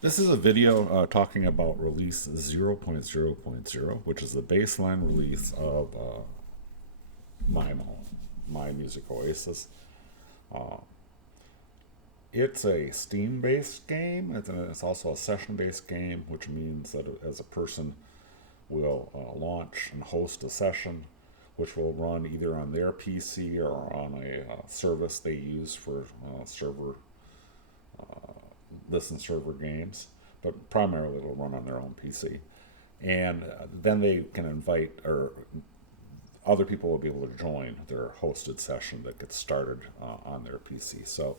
This is a video talking about release 0.0.0, which is the baseline release of myMO, My Music Oasis. It's a Steam-based game. It's also a session-based game, which means that as a person will launch and host a session, which will run either on their PC or on a service they use for server listen server games, but primarily it'll run on their own PC. And then they can invite, or other people will be able to join their hosted session that gets started on their PC. So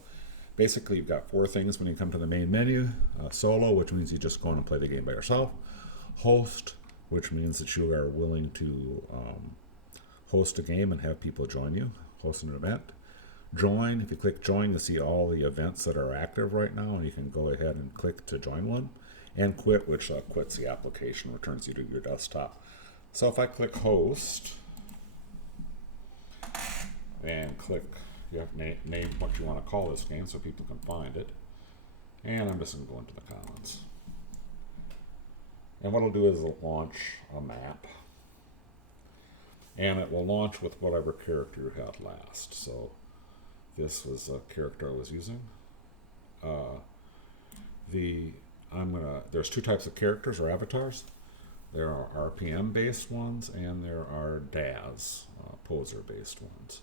basically, you've got four things when you come to the main menu: solo, which means you just go in and play the game by yourself; host, which means that you are willing to host a game and have people join you, host an event; join, if you click join, you'll see all the events that are active right now, and you can go ahead and click to join one; and quit, which quits the application, returns you to your desktop. So if I click host and click, you have to name what you want to call this game so people can find it, and I'm just going to go into the comments. And what it'll do is it'll launch a map, and it will launch with whatever character you had last. So this was a character I was using. There's two types of characters or avatars. There are RPM based ones and there are DAZ poser based ones.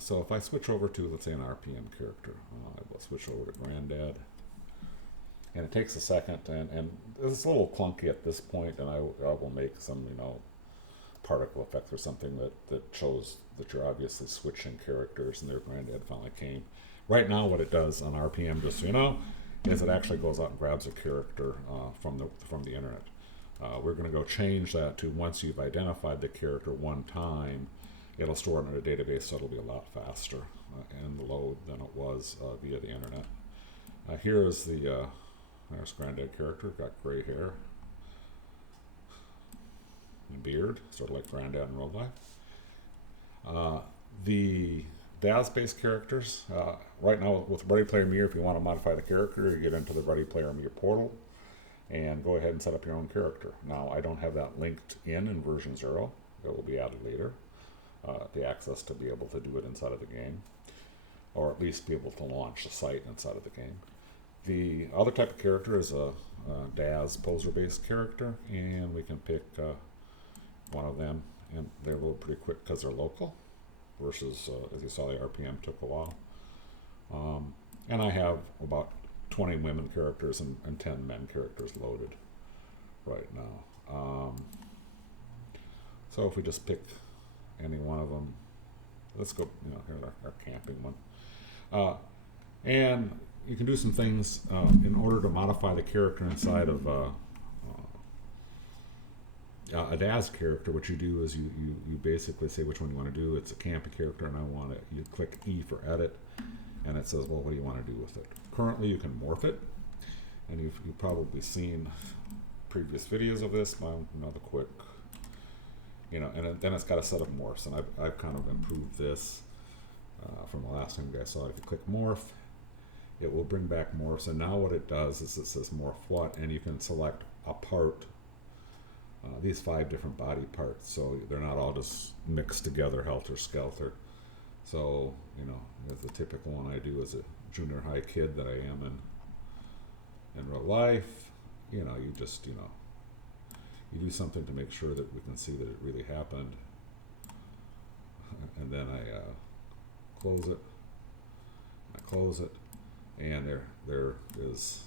So if I switch over to, let's say, an RPM character, I will switch over to Granddad, and it takes a second, and it's a little clunky at this point, and I will make some particle effect or something that shows that you're obviously switching characters, and their Granddad finally came. Right now, what it does on RPM, just so you know, is it actually goes out and grabs a character from the internet. We're going to go change that to, once you've identified the character one time, it'll store it in a database, so it'll be a lot faster in the load than it was via the internet. Here is there's Granddad character, got gray hair and beard, sort of like Granddad in real life. The DAZ-based characters, right now with Ready Player Me, if you want to modify the character, you get into the Ready Player Me portal and go ahead and set up your own character. Now, I don't have that linked in version 0. It will be added later. The access to be able to do it inside of the game, or at least be able to launch the site inside of the game. The other type of character is a DAZ poser-based character, and we can pick one of them, and they're a little pretty quick because they're local, versus, as you saw, the RPM took a while. And I have about 20 women characters and 10 men characters loaded right now. So if we just pick any one of them, let's go, here's our camping one. And you can do some things in order to modify the character inside of a DAZ character. What you do is you basically say which one you want to do. It's a camping character, and I want it. You click E for edit, and it says, well, what do you want to do with it? Currently, you can morph it, and you've probably seen previous videos of this. Another quick, and then it's got a set of morphs, and I've kind of improved this from the last time you guys saw it. If you click morph, it will bring back morphs, and now what it does is it says morph what, and you can select a part, these 5 different body parts, so they're not all just mixed together helter-skelter. So, the typical one I do as a junior high kid that I am in real life, you just, you do something to make sure that we can see that it really happened, and then I close it, and there is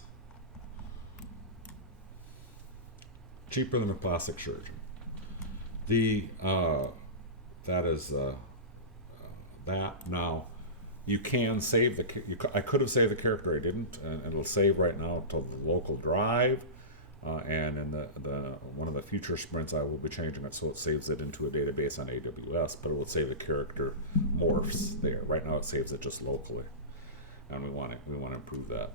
cheaper than a plastic surgeon. That is that. Now, you can save I could have saved the character, I didn't, and it'll save right now to the local drive. And in the one of the future sprints, I will be changing it so it saves it into a database on AWS, but it will save the character morphs there. Right now, it saves it just locally, and we want to improve that.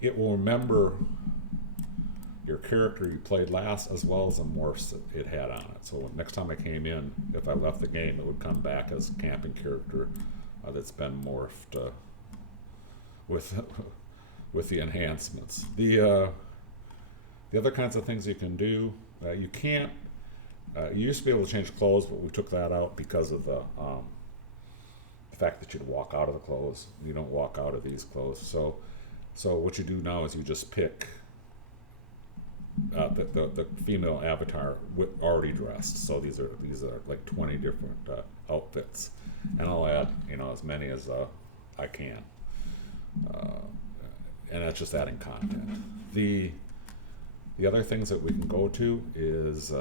It will remember your character you played last, as well as the morphs that it had on it. So next time I came in, if I left the game, it would come back as a camping character that's been morphed with with the enhancements. The other kinds of things you can do, you can't. You used to be able to change clothes, but we took that out because of the fact that you'd walk out of the clothes. You don't walk out of these clothes. So what you do now is you just pick the female avatar already dressed. So these are like 20 different outfits, and I'll add as many as I can, and that's just adding content. The other things that we can go to is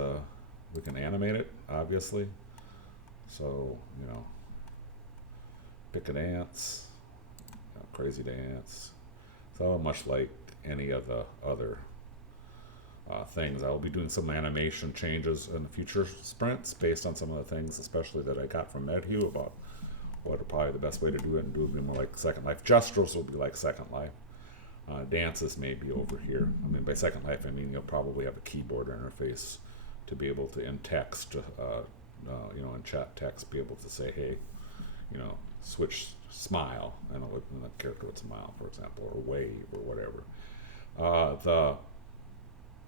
we can animate it, obviously. So pick a dance, crazy dance. So much like any of the other things. I will be doing some animation changes in the future sprints based on some of the things, especially that I got from MedHue about what are probably the best way to do it and do it more like Second Life. Gestures will be like Second Life. Dances may be over here. I mean, by Second Life, I mean you'll probably have a keyboard interface to be able to, in text, in chat text, be able to say, hey, switch smile, and the character would smile, for example, or wave, or whatever.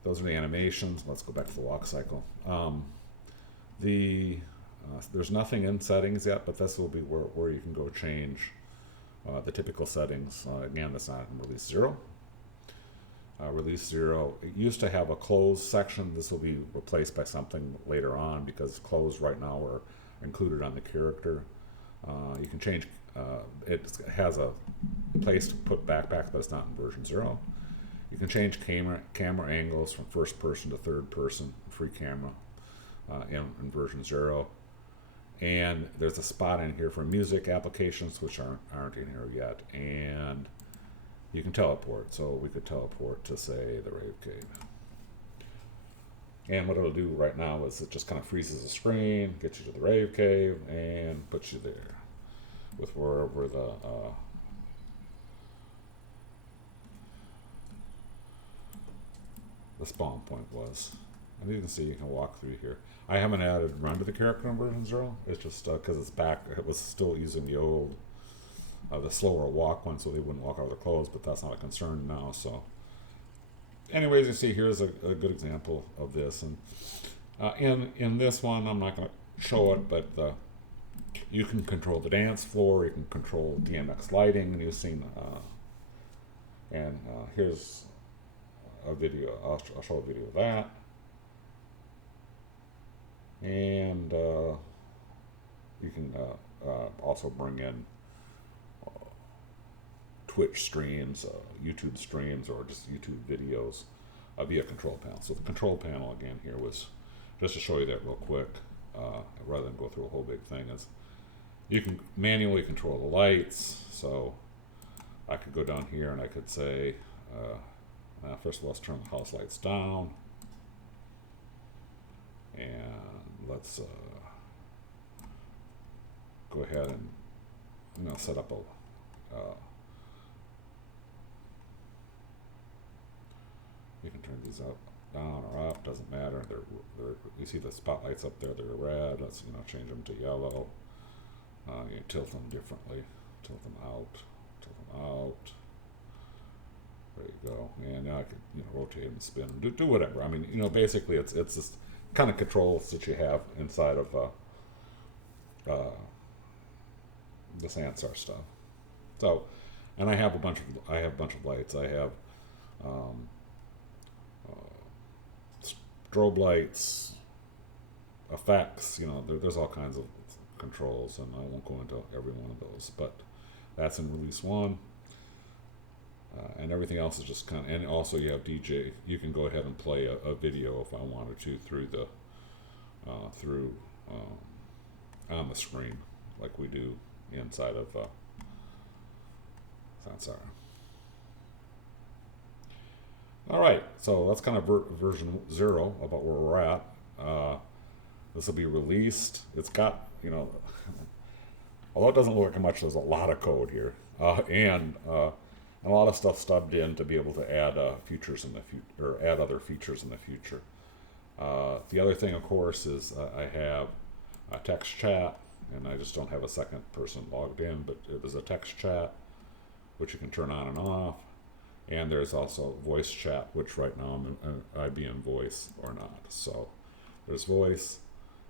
Those are the animations. Let's go back to the walk cycle. There's nothing in settings yet, but this will be where you can go change the typical settings. Again, that's not in Release 0. Release 0, it used to have a clothes section. This will be replaced by something later on because clothes right now are included on the character. You can change, it has a place to put backpack, but it's not in version 0. You can change camera angles from first person to third person, free camera in version 0. And there's a spot in here for music applications, which aren't in here yet. And you can teleport. So we could teleport to, say, the Rave Cave. And what it'll do right now is it just kind of freezes the screen, gets you to the Rave Cave, and puts you there with wherever the spawn point was. And you can see you can walk through here. I haven't added run to the character in version 0. It's just because it's back. It was still using the old, the slower walk one, so they wouldn't walk out of their clothes. But that's not a concern now. So, anyways, you see here's a good example of this. And in this one, I'm not going to show it, but you can control the dance floor. You can control DMX lighting, and you've seen. Here's a video. I'll show a video of that. And you can also bring in Twitch streams, YouTube streams, or just YouTube videos via control panel. So the control panel again here was just to show you that real quick, rather than go through a whole big thing. Is you can manually control the lights. So I could go down here and I could say, first of all, let's turn the house lights down. And let's go ahead and set up a you can turn these up, down, or up, doesn't matter. You see the spotlights up there, they're red. Let's change them to yellow. You tilt them differently, tilt them out. There you go. And now I could rotate and spin and do whatever. I mean, basically it's just kind of controls that you have inside of the Sansar stuff. So, and I have a bunch of lights. I have strobe lights, effects. There's all kinds of controls, and I won't go into every one of those. But that's in Release 1. And everything else is just kind of, and also you have DJ. You can go ahead and play a video if I wanted to through the on the screen, like we do inside of Sansar. All right, so that's kind of version 0 about where we're at. This will be released. It's got although it doesn't look like much, there's a lot of code here, and a lot of stuff stubbed in to be able to add features in the future, or add other features in the future. The other thing, of course, is I have a text chat, and I just don't have a second person logged in, but it was a text chat, which you can turn on and off. And there's also voice chat, which right now I be in voice or not. So there's voice,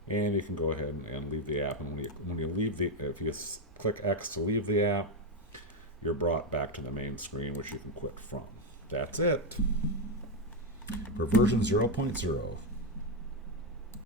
and you can go ahead and leave the app. And when you leave if you click X to leave the app, you're brought back to the main screen, which you can quit from. That's it for version 0.0.